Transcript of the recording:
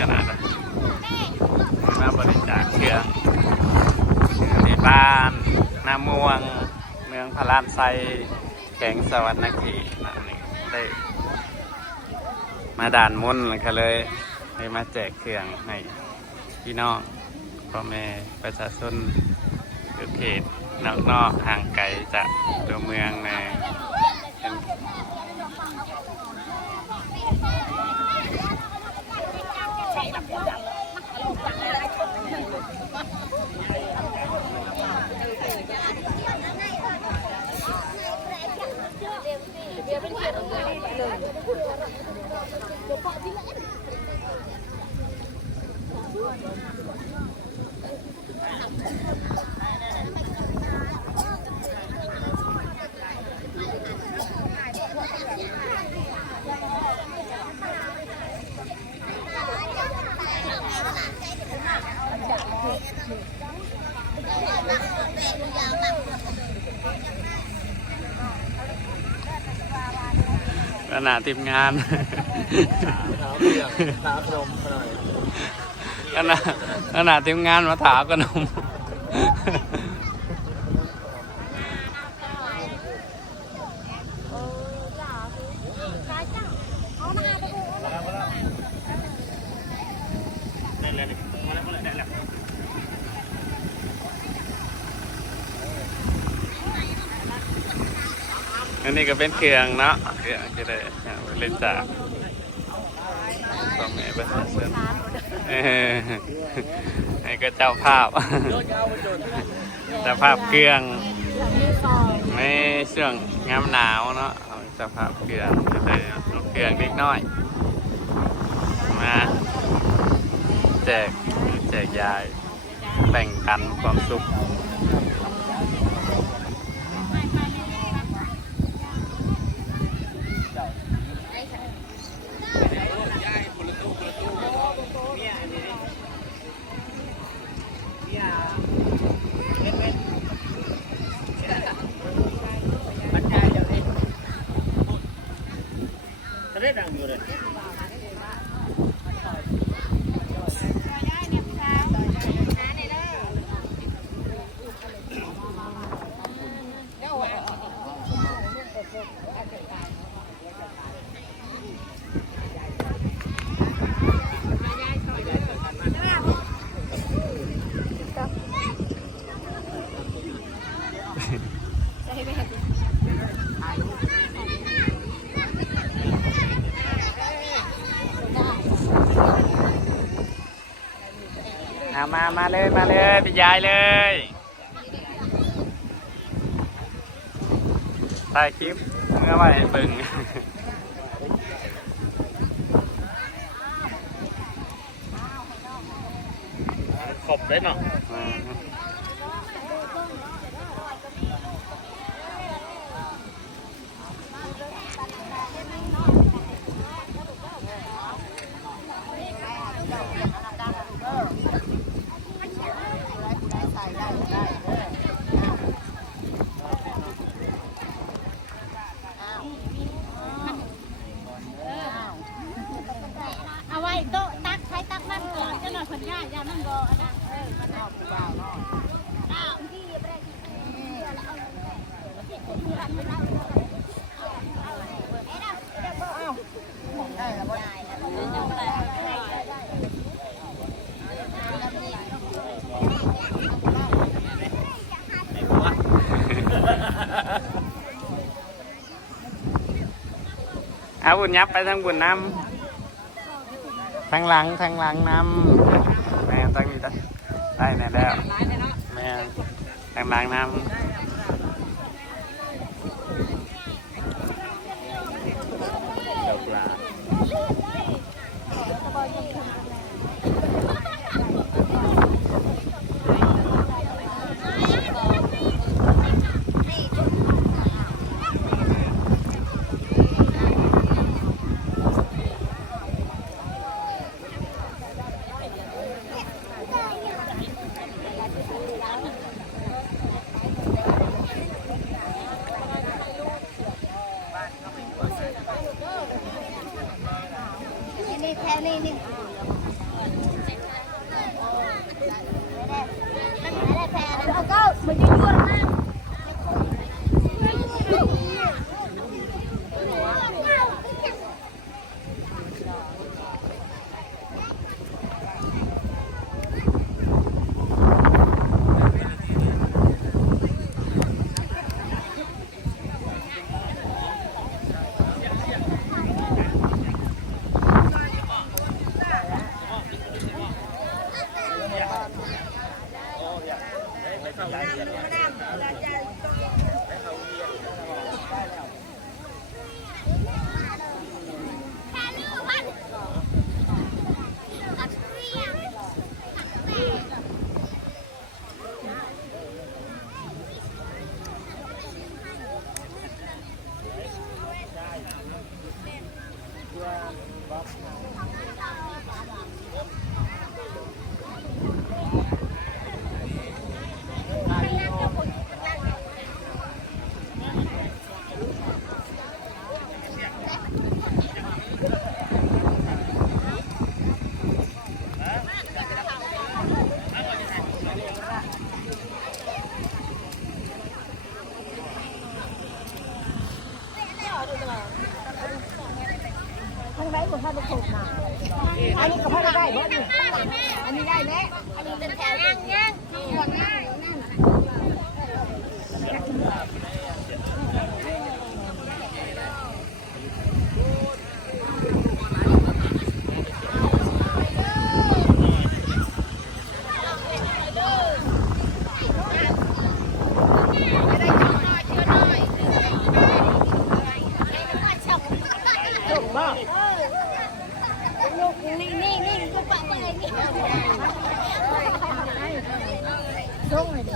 ขนาดนั้นมาบริจาคเครื่องที่บ้านนาม่วงเมืองพารานไซแข็งสวรรค์ขีนั่นนี่ได้มาด่านมุ่นก็เลยได้มาแจกเครื่องให้พี่น้องพ่อแม่ประชาชนอยู่เขตนอกห่างไกลจากตัวเมืองในขณะทีมงานขณะทีมงานมาถาขนมอันนี้ก็เป็นเครื่องเนาะเครื่องก็ได้เล่นจากพ่อแม่ประชาชนนี่ก็เจ้าภาพเจ้าภาพเครื่องในช่วงงามหนาวเนาะเจ้าภาพเครื่องก็ได้เครื่องเล็กน้อยมาแจกยายแบ่งกันความสุขได้ดังอยู่เลยมาเลยไปยายเลยถ่ายคลิปเมื่อไหร่บึงขบได้เนาะเอาไว้โต๊ะตักใช้ตักมันก่อนจะหน่อยผลงานยามันบ่อนะมันออกผู้บ่าวเนาะอ้าวที่เรียบร้อยเอาบุญยับไปทางบุญน้ำทางหลังน้ำแม่ตั้งนี้ได้แน่แล้วแม่ทางหลังน้ำ ได้บ่นี่อันนี้ได้แล้วอันนี้เป็นแถวย่างย่างห่วงง่ายนั่นนี่ก็ปะเมื่อไงนี่ส่งเลยดิ